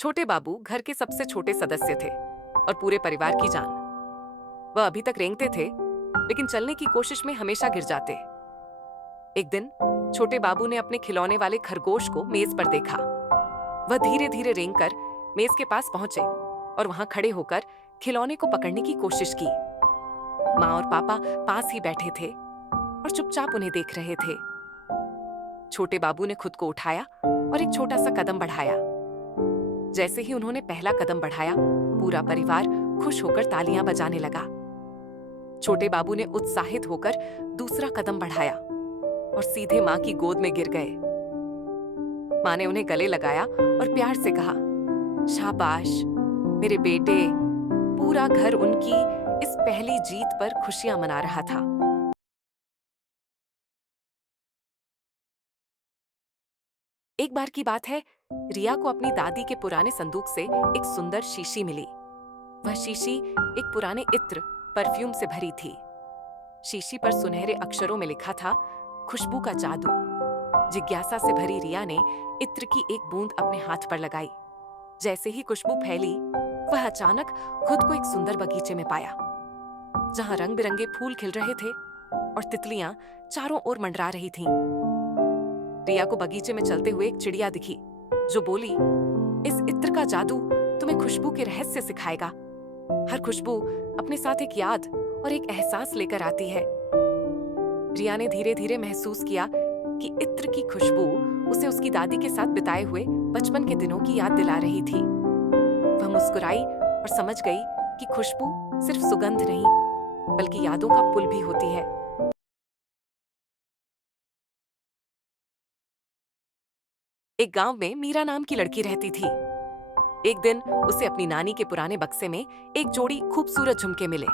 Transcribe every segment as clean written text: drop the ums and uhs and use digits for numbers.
छोटे बाबू घर के सबसे छोटे सदस्य थे और पूरे परिवार की जान। वह अभी तक रेंगते थे, लेकिन चलने की कोशिश में हमेशा गिर जाते। एक दिन छोटे बाबू ने अपने खिलौने वाले खरगोश को मेज पर देखा। वह धीरे धीरे रेंगकर मेज के पास पहुंचे और वहां खड़े होकर खिलौने को पकड़ने की कोशिश की। माँ और पापा पास ही बैठे थे और चुपचाप उन्हें देख रहे थे। छोटे बाबू ने खुद को उठाया और एक छोटा सा कदम बढ़ाया। जैसे ही उन्होंने पहला कदम बढ़ाया, पूरा परिवार खुश होकर तालियां बजाने लगा। छोटे बाबू ने उत्साहित होकर दूसरा कदम बढ़ाया और सीधे मां की गोद में गिर गए। मां ने उन्हें गले लगाया और प्यार से कहा, शाबाश मेरे बेटे। पूरा घर उनकी इस पहली जीत पर खुशियां मना रहा था। एक बार की बात है, रिया को अपनी दादी के पुराने संदूक से एक सुंदर शीशी मिली। वह शीशी एक पुराने इत्र परफ्यूम से भरी थी। शीशी पर सुनहरे अक्षरों में लिखा था, खुशबू का जादू। जिज्ञासा से भरी रिया ने इत्र की एक बूंद अपने हाथ पर लगाई। जैसे ही खुशबू फैली, वह अचानक खुद को एक सुंदर बगीचे में पाया, जहां रंग बिरंगे फूल खिल रहे थे और तितलियां चारों ओर मंडरा रही थीं। रिया को बगीचे में चलते हुए एक चिड़िया दिखी, जो बोली, इस इत्र का जादू तुम्हें खुशबू के रहस्य सिखाएगा। हर खुशबू अपने साथ एक याद और एक एहसास लेकर आती है। रिया ने धीरे धीरे महसूस किया कि इत्र की खुशबू उसे उसकी दादी के साथ बिताए हुए बचपन के दिनों की याद दिला रही थी। वह मुस्कुराई और समझ गई कि खुशबू सिर्फ सुगंध नहीं, बल्कि यादों का पुल भी होती है। एक गांव में मीरा नाम की लड़की रहती थी। एक दिन उसे अपनी नानी के पुराने बक्से में एक जोड़ी खूबसूरत झुमके मिले।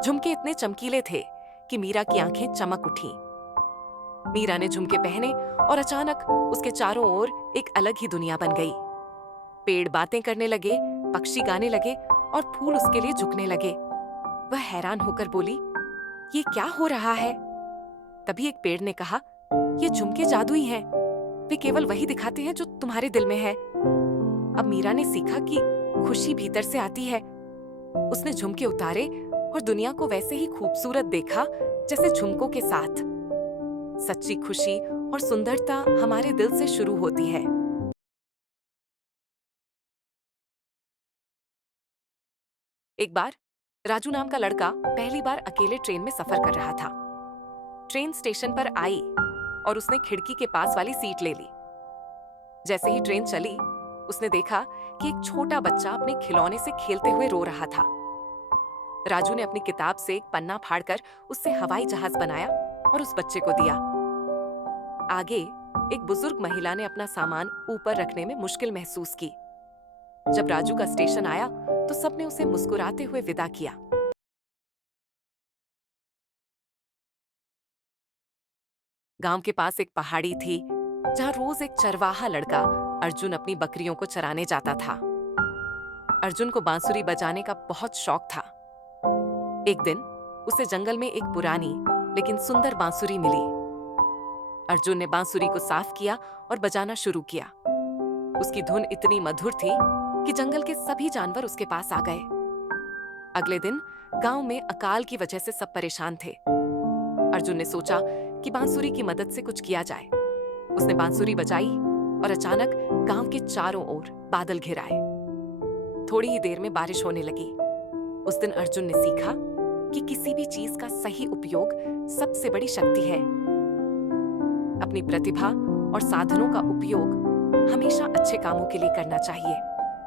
झुमके इतने चमकीले थे कि मीरा की आंखें चमक उठीं। मीरा ने झुमके पहने और अचानक उसके चारों ओर एक अलग ही दुनिया बन गई। पेड़ बातें करने लगे, पक्षी गाने लगे और फूल उसके लिए झुकने लगे। वह हैरान होकर बोली, ये क्या हो रहा है? तभी एक पेड़ ने कहा, ये झुमके जादुई हैं। वे केवल वही दिखाते हैं जो तुम्हारे दिल में है। अब मीरा ने सीखा कि खुशी भीतर से आती है। उसने झुमके उतारे और दुनिया को वैसे ही खूबसूरत देखा जैसे झुमकों के साथ। सच्ची खुशी और सुंदरता हमारे दिल से शुरू होती है। एक बार राजू नाम का लड़का पहली बार अकेले ट्रेन में सफर कर रहा था। ट्रेन स्टेशन पर आई और उसने खिड़की के पास वाली सीट ले ली। जैसे ही ट्रेन चली, उसने देखा कि एक छोटा बच्चा अपने खिलौने से खेलते हुए रो रहा था। राजू ने अपनी किताब से एक पन्ना फाड़कर उससे हवाई जहाज बनाया और उस बच्चे को दिया। आगे एक बुजुर्ग महिला ने अपना सामान ऊपर रखने में मुश्किल महसूस की। जब राजू का स्टेशन आया तो सबने उसे मुस्कुराते हुए विदा किया। गांव के पास एक पहाड़ी थी, जहां रोज एक चरवाहा लड़का अर्जुन अपनी बकरियों को चराने जाता था। अर्जुन को बांसुरी बजाने का बहुत शौक था। एक दिन उसे जंगल में एक पुरानी लेकिन सुंदर बांसुरी मिली। अर्जुन ने बांसुरी को साफ किया और बजाना शुरू किया। उसकी धुन इतनी मधुर थी कि जंगल के सभी जानवर उसके पास आ गए। अगले दिन गांव में अकाल की वजह से सब परेशान थे। अर्जुन ने सोचा कि बांसुरी की मदद से कुछ किया जाए। उसने बांसुरी बजाई और अचानक गांव के चारों ओर बादल घिर आए। थोड़ी ही देर में बारिश होने लगी। उस दिन अर्जुन ने सीखा कि किसी भी चीज का सही उपयोग सबसे बड़ी शक्ति है। अपनी प्रतिभा और साधनों का उपयोग हमेशा अच्छे कामों के लिए करना चाहिए।